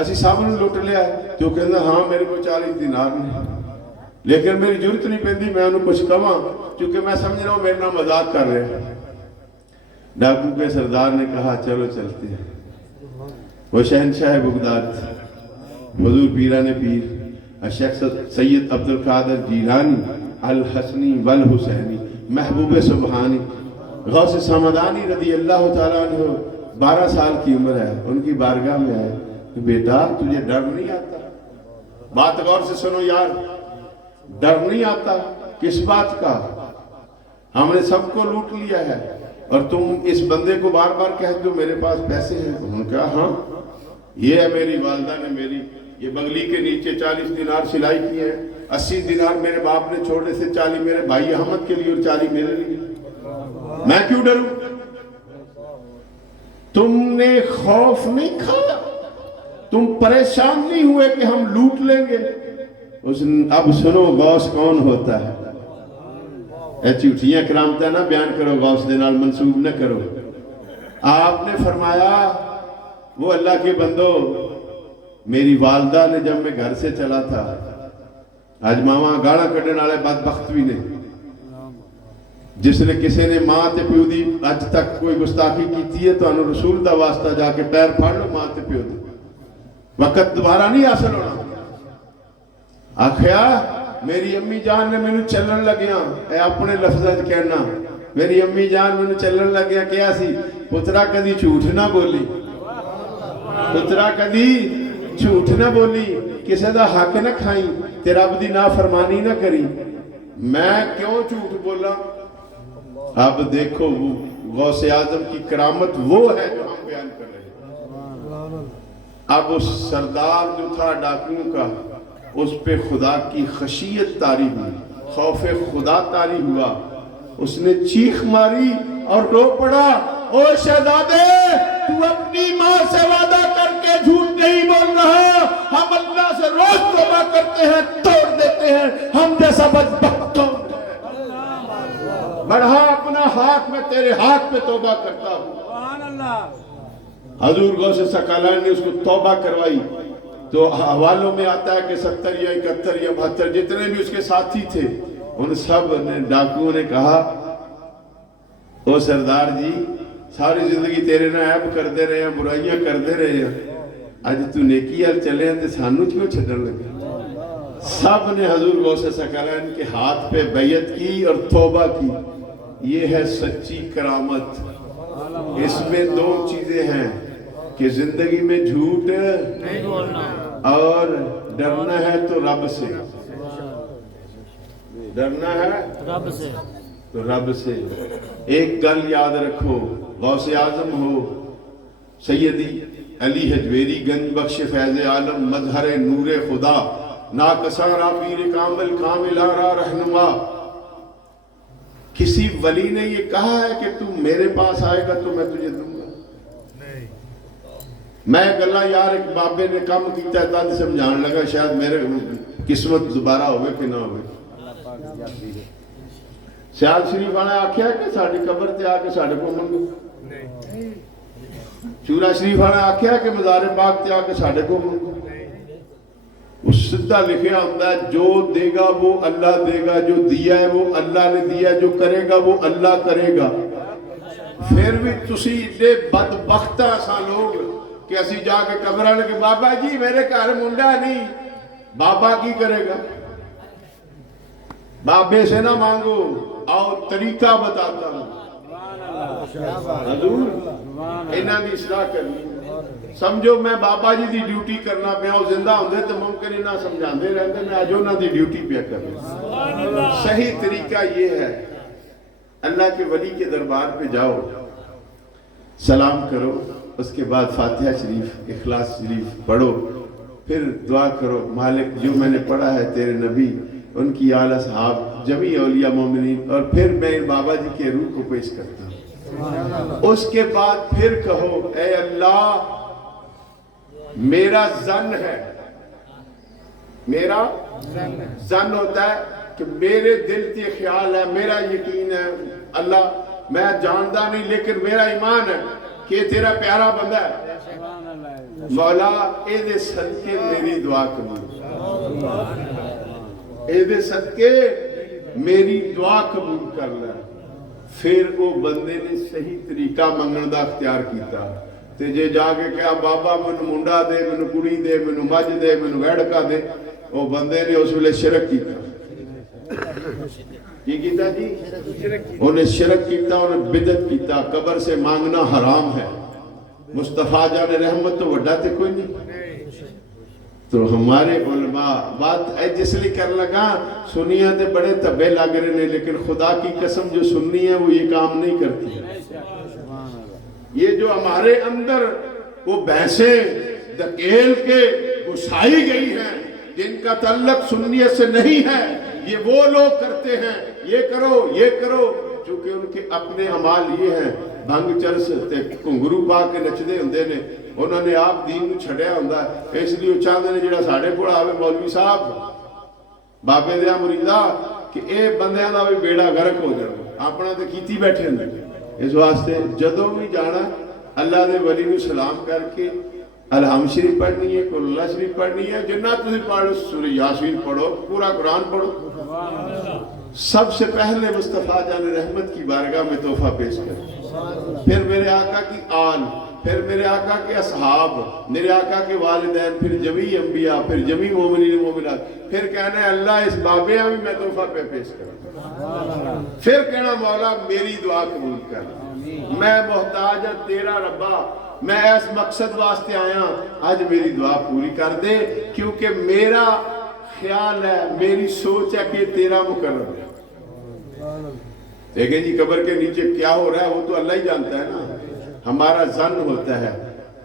اسی سب نے لٹ لیا. جو کہنا ہاں میرے کو 40 دینار نہیں, لیکن میری ضرورت نہیں پیندی میں انہوں کچھ کہاں, کیونکہ میں سمجھ رہا ہوں میرے نام مذاق کر رہے ہیں. ڈاکو کے سردار نے کہا چلو چلتے ہیں. وہ شہنشاہ بغداد حضور پیران پیر شیخ سید عبد القادر جیلانی الحسنی والحسینی محبوب سبحانی غوث سمدانی رضی اللہ تعالیٰ عنہ 12 سال کی عمر ہے. ان کی بارگاہ میں آئے کہ بیٹا تجھے ڈر نہیں آتا؟ بات غور سے سنو یار, ڈر نہیں آتا کس بات کا؟ ہم نے سب کو لوٹ لیا ہے اور تم اس بندے کو بار بار کہتے ہو میرے پاس پیسے ہیں. انہوں نے کہا ہاں یہ ہے میری والدہ نے میری یہ بغلی کے نیچے 40 دینار سلائی کی ہے, 80 دینار میرے باپ نے چھوڑے سے 40 میرے بھائی احمد کے لیے اور 40 میرے لیے. میں کیوں ڈروں؟ تم نے خوف نہیں کھایا, تم پریشان نہیں ہوئے کہ ہم لوٹ لیں گے. اب سنو غوث کون ہوتا ہے. اے چوٹیاں کرامتیں نہ بیان کرو, غوث دے نال منسوب نہ کرو. آپ نے فرمایا وہ اللہ کے بندو, میری والدہ نے جب میں گھر سے چلا تھا, آج ماما گاڑا کٹنے والے بدبخت بھی نہیں, جس نے کسی نے ماں تے پیو دی اج تک کوئی گستاخی کیتی ہے تو انہوں رسول دا واسطہ جا کے پیر پھاڑ لو ماں تے پیو دی, وقت دوبارہ نہیں حاصل ہونا. آخیا میری امی جان نے مینوں چلن لگیا, اے اپنے لفظاں کہنا, میری امی جان مینوں چلن لگیا کیا سی, پترا کدی جھوٹ نہ بولی, پترا کدی جھوٹ نہ بولی, کسی دا حق نہ کھائی, تے رب دی نافرمانی نہ کری. میں کیوں جھوٹ بولا؟ اب دیکھو غوث اعظم کی کرامت وہ ہے جو ہم بیان کر رہے ہیں. اب اس سردار جو تھا ڈاکوؤں کا, اس پہ خدا کی خشیت طاری ہوئی, خوف خدا طاری ہوا. اس نے چیخ ماری اور رو پڑا, او شہزادے تو اپنی ماں سے وعدہ کر کے جھوٹ نہیں بول رہا, ہم اللہ سے روز توبہ کرتے ہیں توڑ دیتے ہیں, ہم جیسا بدبخت کون ہے؟ بڑھا اپنا ہاتھ میں تیرے ہاتھ میں توبہ کرتا ہوں. حضور غوث ثقلین نے اس کو توبہ کروائی تو حوالوں میں آتا ہے کہ 70 یا 71 یا 72 جتنے بھی اس کے ساتھی تھے ان سب نے ڈاکوؤں نے کہا او سردار جی ساری زندگی تیرے نہ عیب کرتے رہے ہیں, برائیاں کرتے رہے ہیں, اج تو نیکی ال چلے ہیں تے سانو کیوں چھڈن لگے؟ سب نے حضور غوث ثقلین کے ہاتھ پہ بیعت کی اور توبہ کی. یہ ہے سچی کرامت. اس میں 2 چیزیں ہیں کہ زندگی میں جھوٹ نہیں بولنا اور ڈرنا ہے تو رب سے, ڈرنا ہے رب سے تو رب سے. ایک گل یاد رکھو, غوث اعظم ہو سیدی علی حجویری گنج بخش فیض عالم مظہر نور خدا ناکسارا پیر کامل کامل آرا رہنما, کسی ولی نے یہ کہا ہے کہ تم میرے پاس آئے گا تو میں تجھے دوں گا؟ میں گلا یار ایک بابے نے کام کیتا ہے تاں سمجھان لگا شاید میرے قسمت دوبارہ ہوئے کہ نہ ہوئے. سیال شریف آنے آکھیا کہ ساڑھی قبر تے آکے ساڑھے کو منگو, چورا شریف آنے آکھیا کہ مزار پاک تے آکے ساڑھے کو منگو. اس سدھا لکھیا ہوتا ہے جو دے گا وہ اللہ دے گا, جو دیا ہے وہ اللہ نے دیا, جو کرے گا وہ اللہ کرے گا. پھر بھی تسی اتنے بدبختہ سا لوگ کہ اسی جا کے قبر والے کے بابا جی میرے گھر منڈا نہیں. بابا کی کرے گا؟ بابے سے نہ مانگو، آؤ طریقہ بتاتا ہوں. حضور انہاں دی اصلاح کرنی. سمجھو میں بابا جی دی ڈیوٹی کرنا پیا، وہ زندہ ہوندے تو ممکن انہاں سمجھاندے رہندے، میں اج انہاں دی ڈیوٹی پیا کرنا. صحیح طریقہ یہ ہے، اللہ کے ولی کے دربار پہ جاؤ، سلام کرو، اس کے بعد فاتحہ شریف اخلاص شریف پڑھو، پھر دعا کرو مالک جو میں نے پڑھا ہے تیرے نبی ان کی آل اصحاب جمی اولیاء مومنین، اور پھر میں بابا جی کے روح کو پیش کرتا ہوں. اس کے بعد پھر کہو اے اللہ میرا ظن ہے، میرا ظن ہوتا ہے کہ میرے دل کے خیال ہے، میرا یقین ہے اللہ میں جانتا نہیں لیکن میرا ایمان ہے کہ تیرا پیارا بندہ ہے. مولا اے دے صدقے میری دعا قبول، اے دے صدقے میری دعا قبول کر لے. پھر وہ بندے نے صحیح طریقہ منگن دا اختیار کیتا تے جے جا کے کہا بابا مینوں منڈا دے، مینوں کڑی دے، مینوں مجھ دے، مینوں ویڑکا دے، وہ بندے نے اس ویلے شرک کیتا. کی کیتا جی؟ انہیں شرک کیتا، انہیں بدعت کیتا. قبر سے مانگنا حرام ہے. مصطفیٰ جان رحمت تو وڈا تے کوئی نہیں. تو ہمارے علماء بات جس لیے کر لگا سنیاں تے بڑے تبے لگ رہے ہیں، لیکن خدا کی قسم جو سننی ہے وہ یہ کام نہیں کرتی. یہ جو ہمارے اندر وہ بھینسیں دھکیل کے گھسائی گئی ہیں جن کا تعلق سنیت سے نہیں ہے، یہ وہ لوگ کرتے ہیں یہ کرو یہ کرو، چونکہ ان کے اپنے عمال یہ ہیں. بھنگ چرس تے کنگرو پا کے نچدے ہوندے نے، انہوں نے آپ دین نو چھڑیا ہوندا ہے. اس لیے وہ چاہتے ہیں جڑا ساڈے کول آوے مولوی صاحب بابے دیا مریدا کہ اے بندیاں دا بھی بیڑا غرق ہو جائے، اپنا تے کیتی بیٹھے ہوندے. اس واسطے جدوں بھی جانا اللہ دے ولی نو سلام کر کے الحمد شریف پڑھنی ہے، قل اللہ شریف پڑھنی ہے، جنہ تسی پڑھ لو، سورہ یاسین پڑھو، پورا قرآن پڑھو. سب سے پہلے مصطفیٰ جان رحمت کی بارگاہ میں تحفہ پیش کریں، پھر میرے آقا کی آل، پھر میرے آقا کے اصحاب، میرے آقا کے والدین، پھر جمی انبیاء، پھر جمی مومنین مومنات. پھر کہنا ہے اللہ اس بابے میں میں تحفہ پہ پیش کروں. پھر کہنا مولا میری دعا قبول کر، میں محتاج ہوں تیرا ربا، میں اس مقصد واسطے آیا، آج میری دعا پوری کر دے، کیونکہ میرا خیال ہے، میری سوچ ہے کہ تیرا مقرر ہے. دیکھیں جی قبر کے نیچے کیا ہو رہا ہے وہ تو اللہ ہی جانتا ہے نا. ہمارا ظن ہوتا ہے،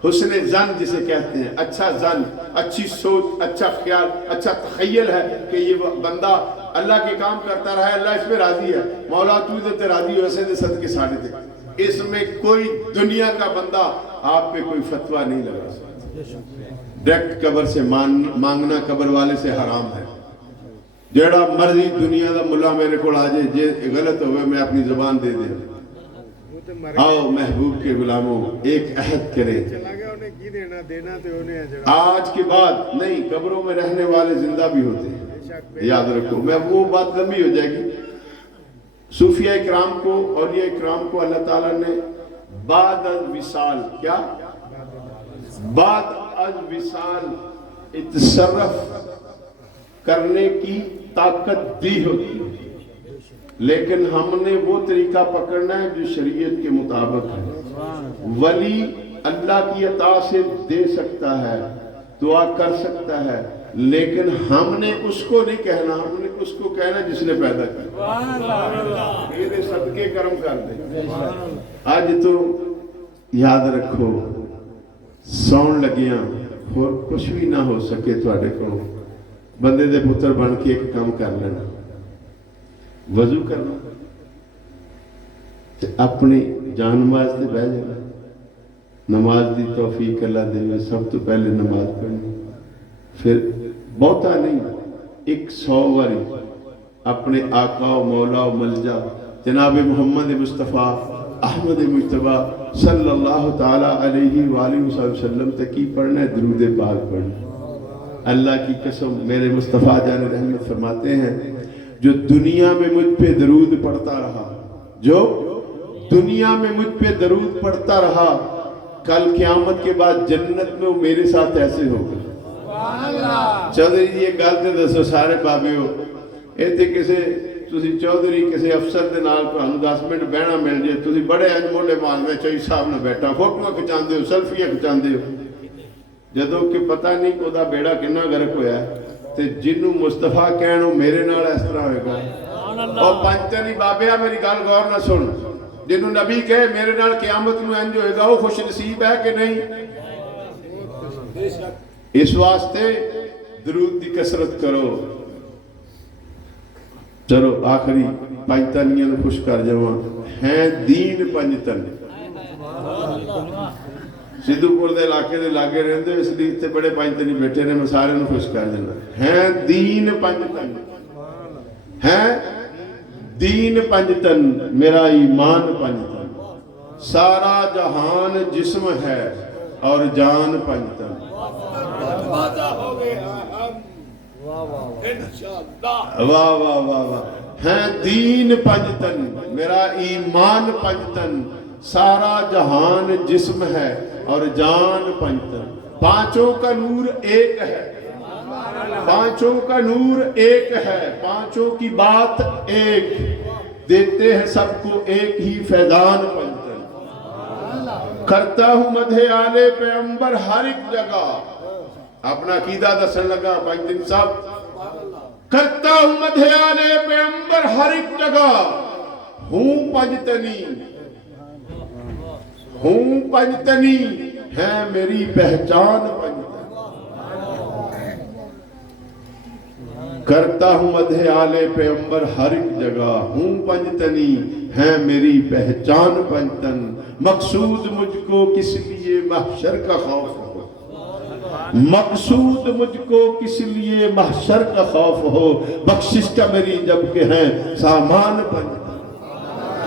حسن ظن جسے کہتے ہیں، اچھا ظن، اچھی سوچ، اچھا خیال، اچھا تخیل ہے کہ یہ بندہ اللہ کے کام کرتا رہا ہے، اللہ اس پہ راضی ہے. مولا تو تے راضی ہو، ایسے دے صدقے ساڑھے دے. اس میں کوئی دنیا کا بندہ آپ پہ کوئی فتویٰ نہیں لگا سکتا. ڈائریکٹ قبر سے مانگنا قبر والے سے حرام ہے. جیڑا مرضی دنیا دا ملا میرے کو آ جائے، جے غلط ہوئے میں اپنی زبان دے دے. آؤ محبوب کے غلاموں ایک عہد کریں، آج کے بعد نہیں قبروں میں رہنے والے زندہ بھی ہوتے ہیں، یاد رکھو. میں وہ بات لمبی ہو جائے گی. صوفیہ اکرام کو، اولیاء اکرام کو اللہ تعالیٰ نے بعد الوصال، کیا بعد الوصال اتصرف کرنے کی طاقت دی ہوتی ہے، لیکن ہم نے وہ طریقہ پکڑنا ہے جو شریعت کے مطابق ہے. ولی اللہ کی عطا سے دے سکتا ہے، دعا کر سکتا ہے، لیکن ہم نے اس کو نہیں کہنا، ہم نے اس کو کہنا جس نے پیدا کیا. میرے صدقے کرم کر دے. آج تو یاد رکھو سون لگیاں اور کچھ بھی نہ ہو سکے تھوڑے کو، بندے دے پتر بن کے ایک کام کر لینا، وضو کرنا، اپنی جان نماز تے بہ جانا. نماز دی توفیق اللہ دے، سب تو پہلے نماز پڑھنی، پھر بہتا نہیں 100 باری اپنے آقا و مولا و ملجا جناب محمد مصطفیٰ احمد مجتبیٰ صلی اللہ تعالیٰ علیہ وآلہ وسلم تکی پڑھنا ہے، درود پاک پڑھنا. اللہ کی قسم میرے مصطفیٰ جان رحمت فرماتے ہیں جو دنیا میں مجھ پہ درود پڑھتا رہا، جو دنیا میں مجھ پہ درود پڑھتا رہا، کل قیامت کے بعد جنت میں وہ میرے ساتھ ایسے ہوگا. چودھری جی ایک گل تے دسو سارے بابیو, ایتھے کسے تسی چودھری کسے افسر دے نال تانوں 10 منٹ بہنا مل جائے, تسی بڑے انج موڈے مال میں چوئی صاحب نے بیٹھا فوٹوਆਂ کھچاندے ہو, سیلفیاں کھچاندے ہو, جدوں کہ پتہ نہیں کہ دا بیڑا کنا غرق ہویا ہے تے جنوں مصطفیٰ کہن وہ میرے نال اس طرح ہوئے گا. اور پنجتنی بابیا میری گل غور نہ سن, جنوں نبی کہے میرے نال قیامت میں انج ہوئے گا وہ خوش نصیب ہے کہ نہیں؟ اس واسطے درود دی کثرت کرو. چلو آخری پنجتنیاں نو خوش کر جاواں. ہیں دین پنجتن سدھو پور دے علاقے دے لاگے رہندے, اس لیے تے بڑے پنجتنی بیٹھے نے, میں سارے نو خوش کر دینا. ہیں دین پنجتن, ہیں دین پنجتن, میرا ایمان پنجتن, سارا جہان جسم ہے اور جان پنجتن. واہ واہ واہ واہ. ہیں دین پنجتن, میرا ایمان پنجتن, سارا جہان جسم ہے اور جان پنجتن. پانچوں کا نور ایک ہے, پانچوں کا نور ایک ہے, پانچوں کی بات ایک, دیتے ہیں سب کو ایک ہی فیضان پنجتن. کرتا ہوں مدح آل پیغمبر ہر ایک جگہ, اپنا عقیدہ دسن لگا پنجتن صاحب. کرتا ہوں مدح آل پیغمبر ہر ایک جگہ, ہوں پنجتنی, ہوں پنجتنی, ہے میری پہچان پنجتن. کرتا ہوں مدح آل پیغمبر ہر ایک جگہ, ہوں پنجتنی, ہے میری پہچان پنجتن. مقصود مجھ کو کس لیے محشر کا خوف ہو, مقصود مجھ کو کس لیے محشر کا خوف ہو, بخشش کا میری جب کہ ہیں سامان پنجتن.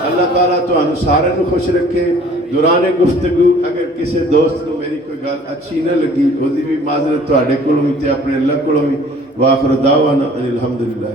اللہ تعالیٰ تو ہم سارے نو خوش رکھے. دوران گفتگو اگر کسی دوست کو میری کوئی گل اچھی نہ لگی, وہ بھی معذرت تواڈے کولوں تے اپنے اللہ کولوں بھی. وآخر دعوانا ان الحمدللہ.